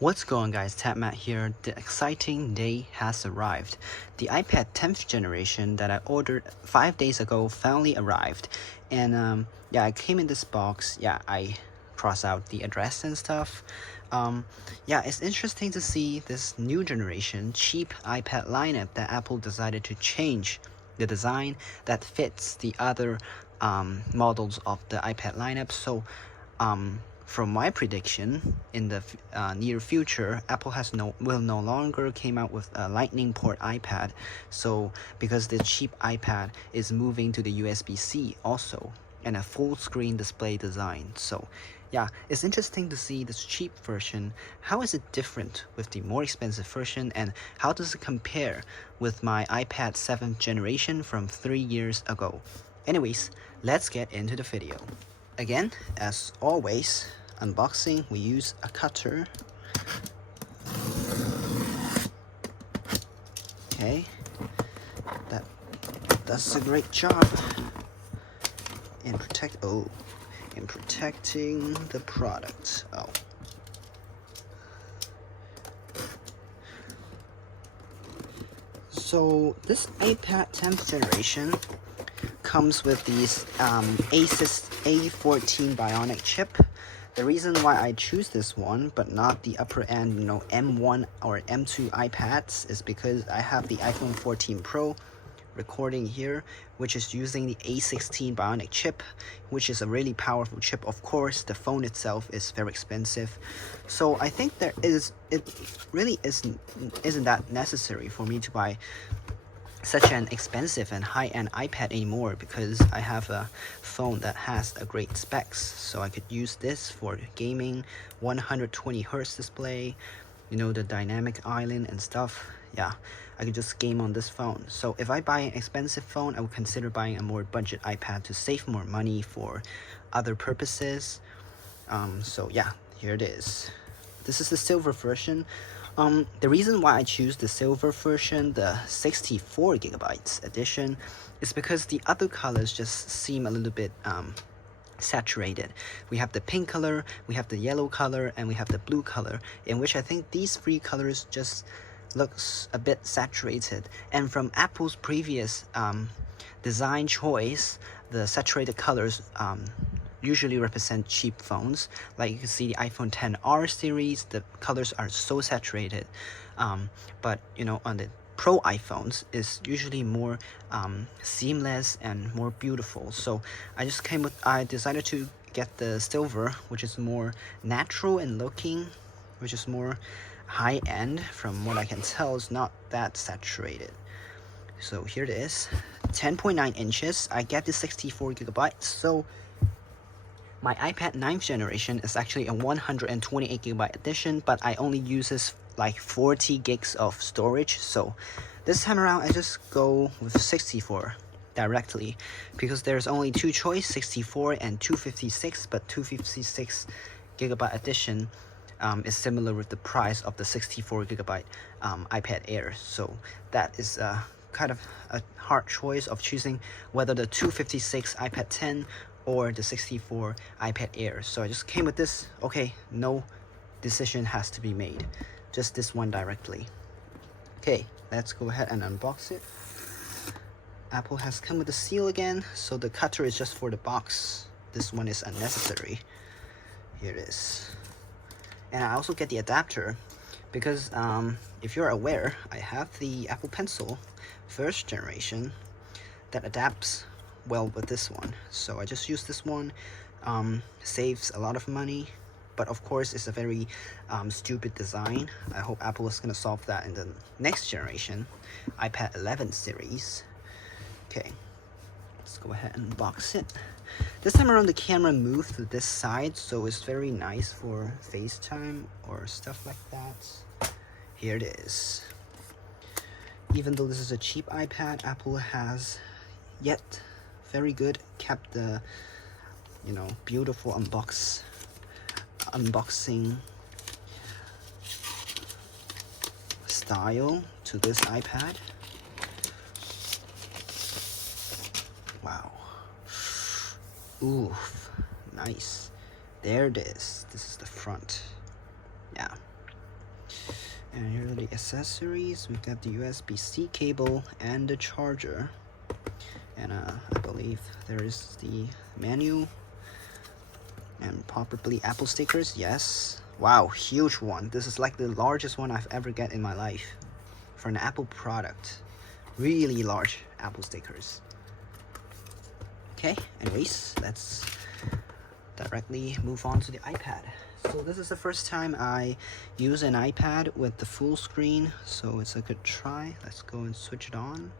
What's going on, guys? Matt here. The exciting day has arrived. The iPad 10th generation that I ordered 5 days ago finally arrived. And yeah, it came in this box. Yeah, I cross out the address and stuff. Yeah, it's interesting to see this new generation cheap iPad lineup that Apple decided to change the design that fits the other models of the iPad lineup. So from my prediction, in the near future, Apple will no longer came out with a Lightning port iPad. So because the cheap iPad is moving to the USB-C also, and a full screen display design. So yeah, it's interesting to see this cheap version. How is it different with the more expensive version, and how does it compare with my iPad 7th generation from 3 years ago? Anyways, let's get into the video. Again, as always, unboxing, we use a cutter. Okay, that does a great job in protecting the product. So this iPad 10th generation comes with these Asus A14 Bionic chip. The reason why I choose this one but not the upper end, M1 or M2 iPads, is because I have the iPhone 14 Pro recording here, which is using the A16 Bionic chip, which is a really powerful chip. Of course, the phone itself is very expensive, so I think it really isn't that necessary for me to buy such an expensive and high-end iPad anymore, because I have a phone that has a great specs. So I could use this for gaming, 120 Hz display, the dynamic island and stuff. Yeah, I could just game on this phone. So if I buy an expensive phone, I would consider buying a more budget iPad to save more money for other purposes. So yeah, here it is. This is the silver version. The reason why I choose the silver version, the 64 gigabytes edition, is because the other colors just seem a little bit saturated. We have the pink color, we have the yellow color, and we have the blue color, in which I think these three colors just looks a bit saturated. And from Apple's previous design choice, the saturated colors usually represent cheap phones. Like you can see the iPhone XR series, the colors are so saturated. But on the Pro iPhones is usually more seamless and more beautiful. So I decided to get the silver, which is more natural in looking, which is more high-end. From what I can tell, it's not that saturated. So here it is, 10.9 inches. I get the 64 gigabytes. So my iPad 9th generation is actually a 128 gigabyte edition, but I only uses like 40 gigs of storage. So this time around, I just go with 64 directly, because there's only two choice, 64 and 256, but 256 gigabyte edition is similar with the price of the 64 gigabyte iPad Air. So that is kind of a hard choice of choosing whether the 256 iPad 10 or the 64 iPad Air. So I just came with this. Okay, no decision has to be made, just this one directly. Okay, let's go ahead and unbox it. Apple has come with a seal again, so the cutter is just for the box. This one is unnecessary. Here it is. And I also get the adapter, because if you're aware, I have the Apple Pencil first generation that adapts well with this one. So I just use this one. Saves a lot of money, but of course it's a very stupid design. I hope Apple is going to solve that in the next generation, iPad 11 series. Okay, let's go ahead and unbox it. This time around the camera moved to this side, so it's very nice for FaceTime or stuff like that. Here it is. Even though this is a cheap iPad, Apple has yet very good kept the beautiful unboxing style to this iPad. Wow. Oof, nice. There it is. This is the front. Yeah. And here are the accessories. We've got the USB-C cable and the charger. And I believe there is the menu and probably Apple stickers. Yes. Wow, huge one. This is like the largest one I've ever get in my life for an Apple product. Really large Apple stickers. Okay, anyways, let's directly move on to the iPad. So this is the first time I use an iPad with the full screen, so it's a good try. Let's go and switch it on.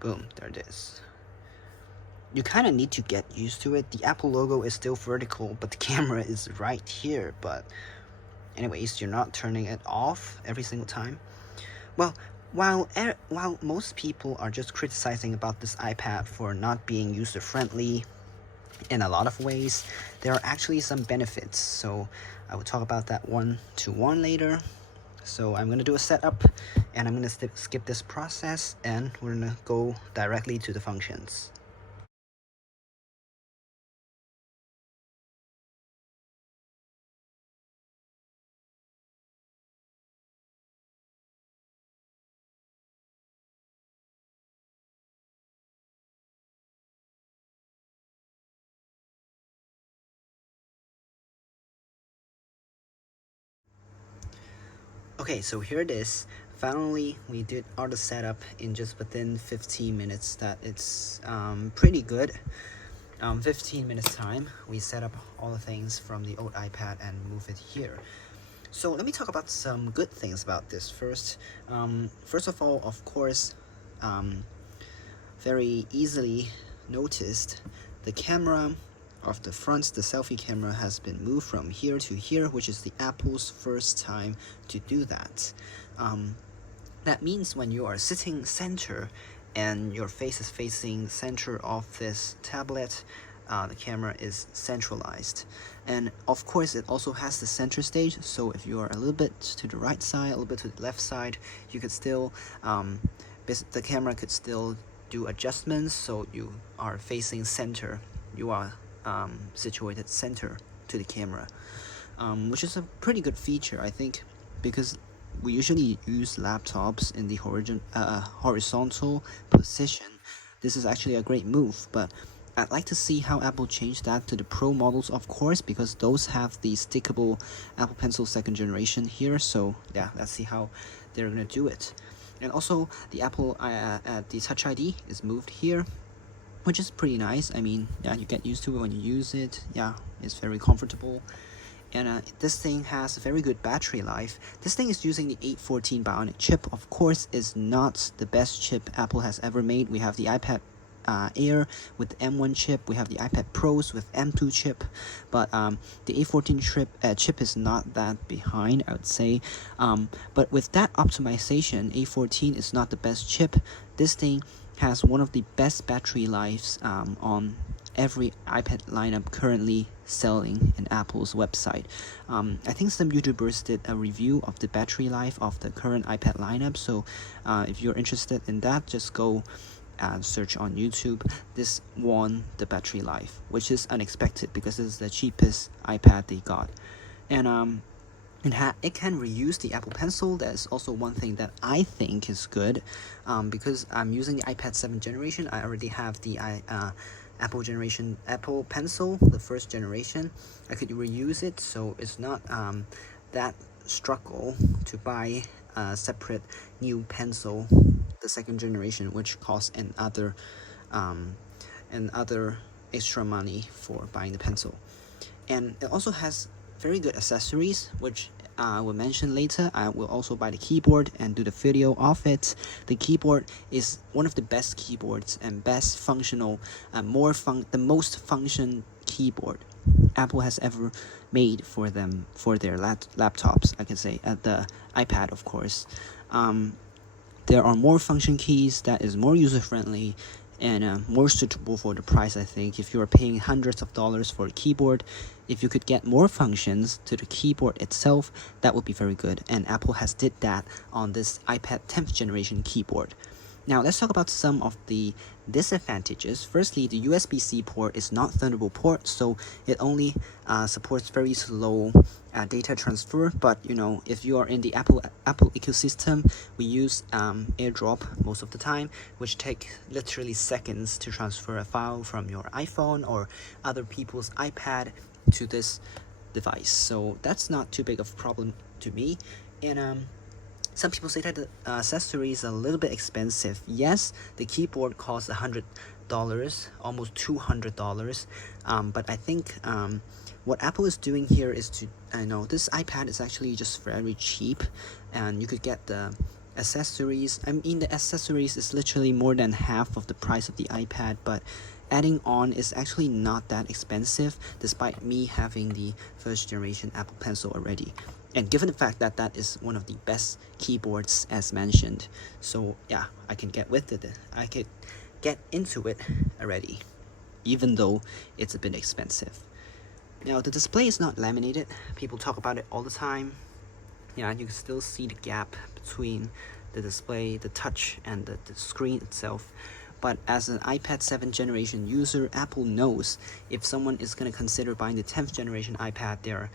Boom, there it is. You kind of need to get used to it. The Apple logo is still vertical, but the camera is right here. But anyways, you're not turning it off every single time. Well, while most people are just criticizing about this iPad for not being user-friendly in a lot of ways, there are actually some benefits. So I will talk about that one-to-one later. So I'm going to do a setup, and I'm going to skip this process, and we're going to go directly to the functions. Okay, so here it is. Finally, we did all the setup in just within 15 minutes. That it's pretty good. 15 minutes time, we set up all the things from the old iPad and move it here. So let me talk about some good things about this first. First of all, of course, very easily noticed, the camera of the front, the selfie camera, has been moved from here to here, which is the Apple's first time to do that. That means when you are sitting center and your face is facing the center of this tablet, the camera is centralized. And of course it also has the center stage, so if you are a little bit to the right side, a little bit to the left side, you could still the camera could still do adjustments, so you are facing center, you are situated center to the camera, which is a pretty good feature, I think, because we usually use laptops in the horizontal position. This is actually a great move, but I'd like to see how Apple changed that to the Pro models, of course, because those have the stickable Apple Pencil 2nd generation here. So yeah, let's see how they're gonna do it. And also the Apple the Touch ID is moved here, which is pretty nice. I mean, yeah, you get used to it when you use it. Yeah, it's very comfortable. And this thing has a very good battery life. This thing is using the A14 Bionic chip. Of course, is not the best chip Apple has ever made. We have the iPad Air with the M1 chip. We have the iPad Pros with M2 chip. But the A14 chip is not that behind, I would say. But with that optimization, A14 is not the best chip. This thing has one of the best battery lives on every iPad lineup currently selling in Apple's website. I think some YouTubers did a review of the battery life of the current iPad lineup, so if you're interested in that, just go and search on YouTube. This won the battery life, which is unexpected because this is the cheapest iPad they got. And it can reuse the Apple Pencil. That is also one thing that I think is good, because I'm using the iPad 7th generation. I already have the Apple Pencil, the 1st generation. I could reuse it, so it's not that struggle to buy a separate new pencil, the 2nd generation, which costs another extra money for buying the pencil. And it also has very good accessories, which I will mention later. I will also buy the keyboard and do the video of it. The keyboard is one of the best keyboards and best functional, the most function keyboard Apple has ever made for them, for their laptops, I can say, at the iPad, of course. There are more function keys that is more user-friendly and more suitable for the price. I think if you are paying hundreds of dollars for a keyboard, if you could get more functions to the keyboard itself, that would be very good. And Apple has did that on this iPad 10th generation keyboard. Now let's talk about some of the disadvantages. Firstly, the USB-C port is not Thunderbolt port, so it only supports very slow data transfer. But you know, if you are in the Apple ecosystem, we use AirDrop most of the time, which take literally seconds to transfer a file from your iPhone or other people's iPad to this device. So that's not too big of a problem to me. And some people say that the accessory is a little bit expensive. Yes, the keyboard costs $100, almost $200. But I think what Apple is doing here is to, I know this iPad is actually just very cheap, and you could get the accessories. I mean, the accessories is literally more than half of the price of the iPad, but adding on is actually not that expensive, despite me having the first generation Apple Pencil already. And given the fact that that is one of the best keyboards as mentioned, so yeah, I can get with it. I could get into it already, even though it's a bit expensive. Now the display is not laminated. People talk about it all the time. Yeah, you can still see the gap between the display, the touch, and the screen itself. But as an iPad 7th generation user, Apple knows if someone is going to consider buying the 10th generation iPad, they're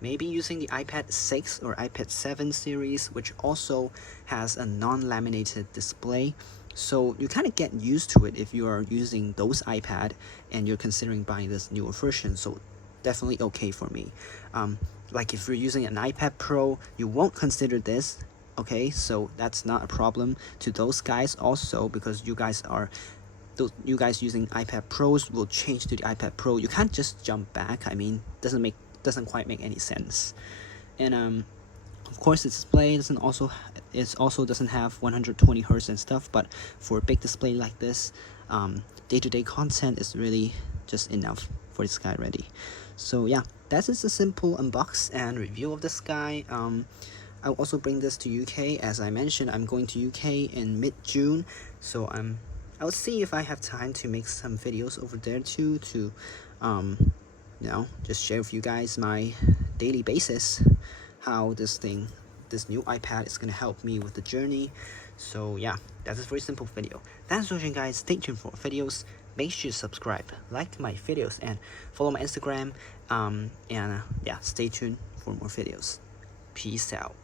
maybe using the iPad 6 or iPad 7 series, which also has a non-laminated display. So you kind of get used to it if you are using those iPad and you're considering buying this newer version. So definitely okay for me. Like if you're using an iPad Pro, you won't consider this. Okay, so that's not a problem to those guys also, because you guys using iPad Pros will change to the iPad Pro. You can't just jump back. I mean, doesn't quite make any sense. And of course the display also doesn't have 120 hertz and stuff, but for a big display like this, day-to-day content is really just enough for this guy already. So yeah, that is a simple unbox and review of this guy. I'll also bring this to UK. As I mentioned, I'm going to UK in mid-June, so I'll see if I have time to make some videos over there too, to you know, just share with you guys my daily basis, how this new iPad is gonna help me with the journey. So yeah, that's a very simple video. Thanks for watching, guys. Stay tuned for videos. Make sure to subscribe, like my videos, and follow my Instagram. Yeah, stay tuned for more videos. Peace out.